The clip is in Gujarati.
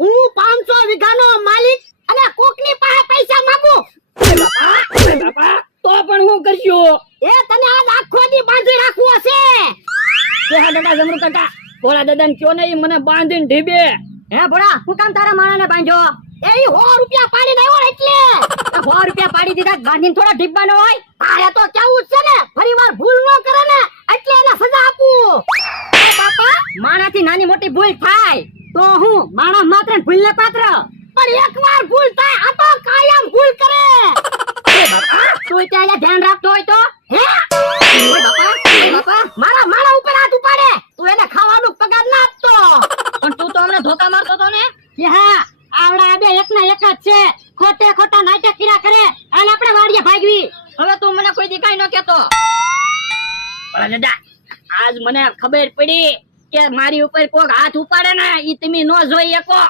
હું 500 વીઘાનો માલિક અને કોકની પાસે પૈસા માંગુ. બાપા તો પણ હું કરશું? એ તને આ આખો દી બાંધી રાખવો છે. એ હા કાકા જમરૂ કાકા, ભોળા દાદાને કયો ને ઈ મને બાંધીને ઢીબે. હે ભોળા, હું કામ તારા માણાને બાંધ્યો? એ ઈ 100 રૂપિયા પાડીને આવ્યો એટલે. 100 રૂપિયા પાડી દીધા, બાંધીને થોડા ઢીબવાનો હોય? તારે તો કેવું જ છે ને, ફરીવાર ભૂલ ન કરે ને એટલે એને સજા આપું. એ બાપા, માણાથી નાની મોટી ભૂલ થાય તો હું માણસ માત્ર ભૂલને પાત્ર, પણ એકવાર ભૂલ થાય આ તો કાયમ ભૂલ કરે. એ બાપા, તું ત્યાં ધ્યાન રાખતો હોય તો હે? એ બાપા, મારા માણા ઉપર હાથ ઉપાડે, તું એને ખાવાનું પગાર ના આપતો. પણ તું તો અમને ધોકા મારતો તો ને. કે હા, આવડા બે એકના એક જ છે, ખોટે ખોટા નાટક કર્યા કરે અને આપણે વાડીએ ભાગવી. હવે તું મને કોઈ દી કાઈ ન કહેતો. ભોળા દાદા, આજ મને ખબર પડી કે મારી ઉપર કોક હાથ ઉપાડે ને ઈ તમે ન જોઈ શકો.